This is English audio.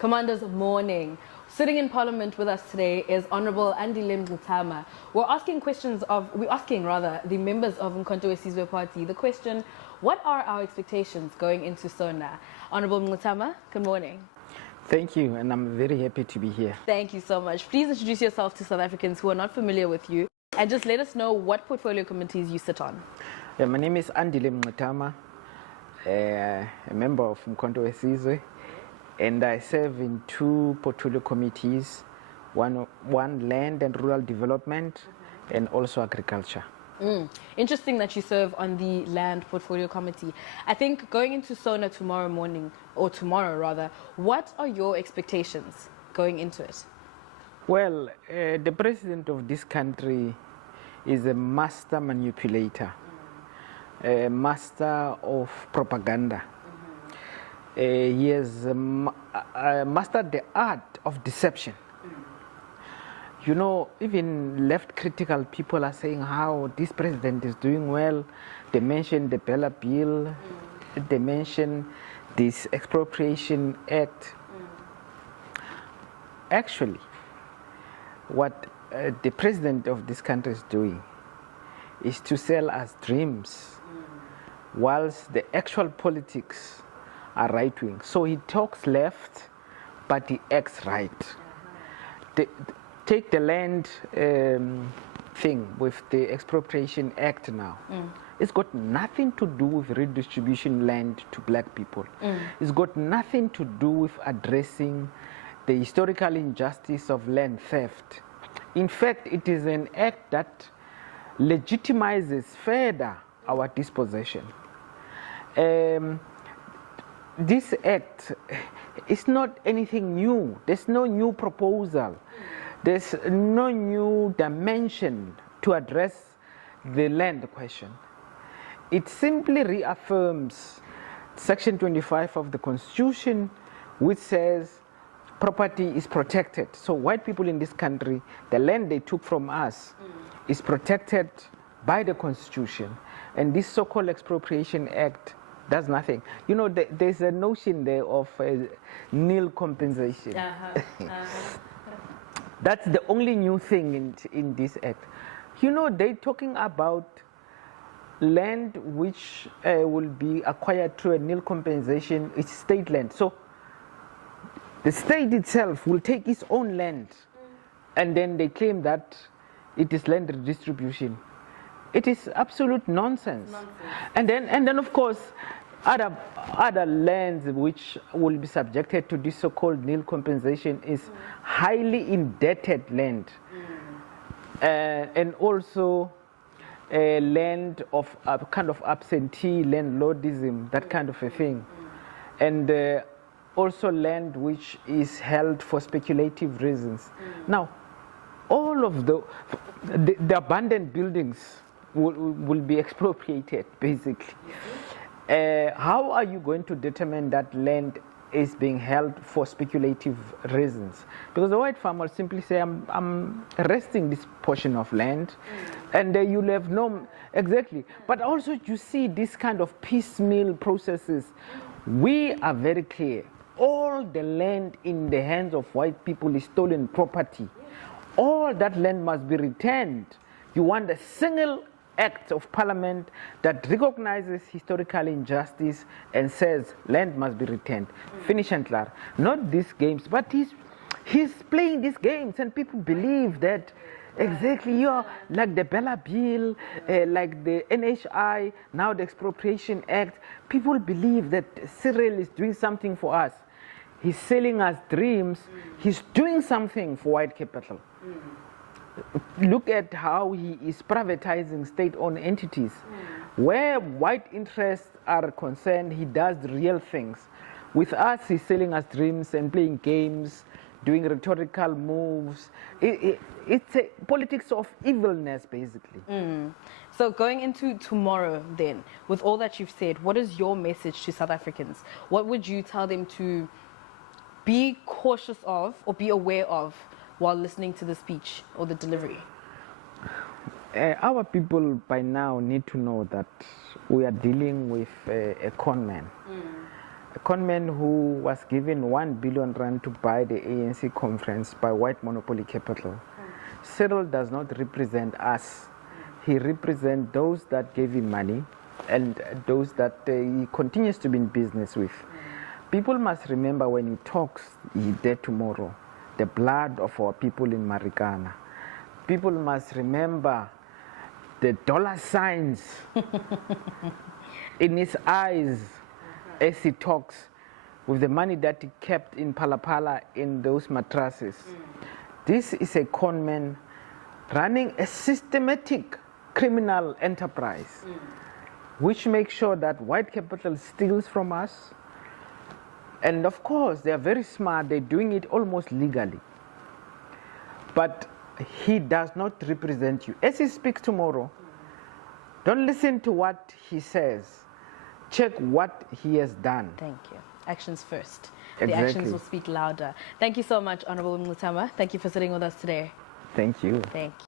Commander's morning. Sitting in Parliament with us today is Honourable Mngxitama. We're asking the members of Mngxitama Party the question, what are our expectations going into SONA? Honourable Mngxitama, good morning. Thank you, and I'm very happy to be here. Thank you so much. Please introduce yourself to South Africans who are not familiar with you, and just let us know what portfolio committees you sit on. My name is Mngxitama, a member of Mngxitama, and I serve in two portfolio committees, one land and rural development, and also agriculture. Interesting that you serve on the land portfolio committee. I think going into SONA tomorrow morning, or tomorrow rather, what are your expectations going into it? Well, the president of this country is a master manipulator, a master of propaganda. He has mastered the art of deception. You know, even left critical people are saying how this president is doing well. They mention the Bella Bill, they mention this Expropriation Act. Actually, what the president of this country is doing is to sell us dreams, whilst the actual politics are right-wing. So he talks left, but he acts right. Take the land thing with the Expropriation Act now. It's got nothing to do with redistribution land to black people. It's got nothing to do with addressing the historical injustice of land theft. In fact, it is an act that legitimizes further our dispossession. This act is not anything new. There's no new proposal. There's no new dimension to address the land question. It simply reaffirms Section 25 of the Constitution, which says property is protected. So white people in this country, the land they took from us is protected by the Constitution. And this so-called Expropriation Act does nothing. You know, there's a notion there of nil compensation. That's the only new thing in this act. You know, they're talking about land which will be acquired through a nil compensation. It's state land. So the state itself will take its own land, and then they claim that it is land redistribution. It is absolute nonsense. And then of course, other lands which will be subjected to this so-called nil compensation is highly indebted land, and also land of kind of absentee landlordism, that kind of a thing, and also land which is held for speculative reasons. Now, all of the abandoned buildings will be expropriated, basically. How are you going to determine that land is being held for speculative reasons? Because the white farmer will simply say, I'm arresting this portion of land, and you'll have no, exactly. But also you see this kind of piecemeal processes. We are very clear. All the land in the hands of white people is stolen property. All that land must be returned. You want a single act of parliament that recognizes historical injustice and says land must be returned. Finish and clear. Not these games, but he's playing these games, and people believe that exactly, you're like the Bella Bill, like the NHI, now the Expropriation Act. People believe that Cyril is doing something for us. He's selling us dreams. He's doing something for white capital. Look at how he is privatizing state-owned entities. Where white interests are concerned, he does real things. With us, he's selling us dreams and playing games, doing rhetorical moves. It's a politics of evilness, basically. So going into tomorrow then, with all that you've said, what is your message to South Africans? What would you tell them to be cautious of or be aware of while listening to the speech or the delivery? Our people by now need to know that we are dealing with a con man. conman who was given 1 billion rand to buy the ANC conference by white monopoly capital. Cyril does not represent us. He represents those that gave him money and those that he continues to be in business with. People must remember when he talks, he dead tomorrow, the blood of our people in Marikana. People must remember the dollar signs in his eyes as he talks with the money that he kept in Palapala in those mattresses. This is a conman running a systematic criminal enterprise which makes sure that white capital steals from us. And of course, they are very smart. They're doing it almost legally. But he does not represent you. As he speaks tomorrow, don't listen to what he says. Check what he has done. Thank you. Actions first. Exactly. The actions will speak louder. Thank you so much, Honorable Mngxitama. Thank you for sitting with us today. Thank you. Thank you.